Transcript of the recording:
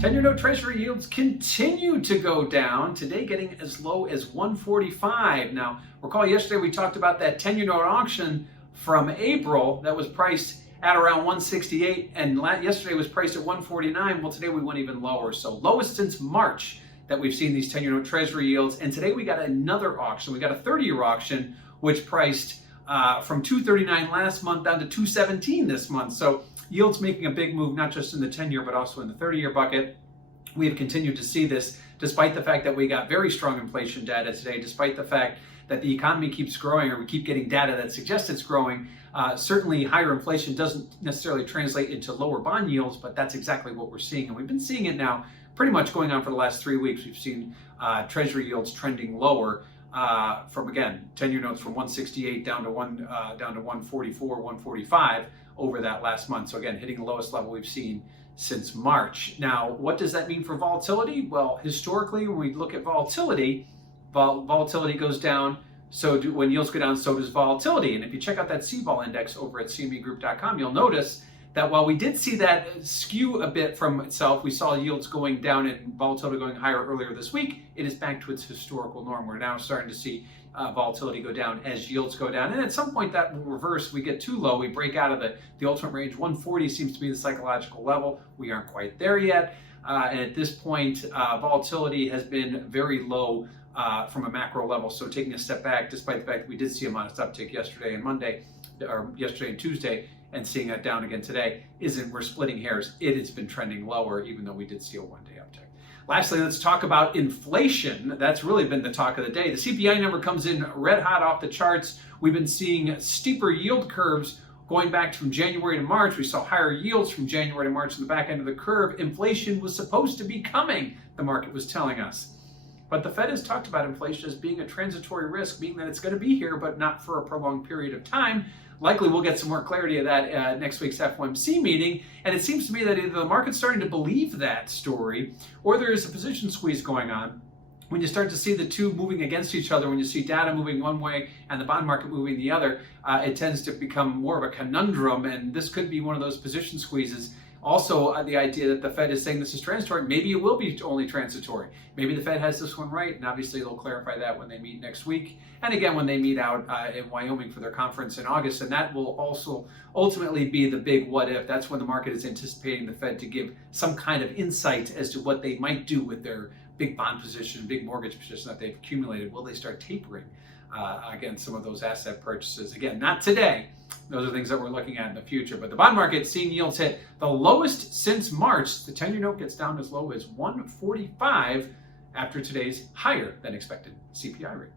10-year note Treasury yields continue to go down, today getting as low as 145. Now, recall yesterday we talked about that 10-year note auction from April that was priced at around 168, and yesterday was priced at 149. Well, today we went even lower. So lowest since March that we've seen these 10-year note Treasury yields. And today we got another auction. We got a 30-year auction, which priced from 239 last month down to 217 this month. So yields making a big move, not just in the 10-year, but also in the 30-year bucket. We have continued to see this despite the fact that we got very strong inflation data today, despite the fact that the economy keeps growing, or we keep getting data that suggests it's growing. Certainly higher inflation doesn't necessarily translate into lower bond yields, but that's exactly what we're seeing. And we've been seeing it now pretty much going on for the last 3 weeks. We've seen Treasury yields trending lower from, again, 10-year notes from 168 down to 144, 145 over that last month. So again, hitting the lowest level we've seen since March. Now, what does that mean for volatility? Well, historically, when we look at volatility, volatility goes down. So when yields go down, so does volatility. And if you check out that CVOL index over at cmegroup.com, you'll notice that while we did see that skew a bit from itself, we saw yields going down and volatility going higher earlier this week, it is back to its historical norm. We're now starting to see volatility go down as yields go down. And at some point that will reverse. We get too low, we break out of the ultimate range. 140 seems to be the psychological level. We aren't quite there yet. And at this point, volatility has been very low from a macro level. So taking a step back, despite the fact that we did see a modest uptick yesterday and Monday, or yesterday and Tuesday, and seeing that down again today, we're splitting hairs. It has been trending lower, even though we did see a one-day uptick. Lastly, let's talk about inflation. That's really been the talk of the day. The CPI number comes in red hot off the charts. We've been seeing steeper yield curves going back from January to March. We saw higher yields from January to March in the back end of the curve. Inflation was supposed to be coming, the market was telling us. But the Fed has talked about inflation as being a transitory risk, meaning that it's going to be here, but not for a prolonged period of time. Likely we'll get some more clarity of that next week's FOMC meeting. And it seems to me that either the market's starting to believe that story, or there is a position squeeze going on. When you start to see the two moving against each other, when you see data moving one way and the bond market moving the other, it tends to become more of a conundrum. And this could be one of those position squeezes. Also, the idea that the Fed is saying this is transitory, maybe it will be only transitory. Maybe the Fed has this one right, and obviously they'll clarify that when they meet next week. And again, when they meet out in Wyoming for their conference in August, and that will also ultimately be the big what if. That's when the market is anticipating the Fed to give some kind of insight as to what they might do with their big bond position, big mortgage position that they've accumulated. Will they start tapering against some of those asset purchases? Again, not today. Those are things that we're looking at in the future. But the bond market seeing yields hit the lowest since March. The 10-year note gets down as low as 145 after today's higher than expected CPI rate.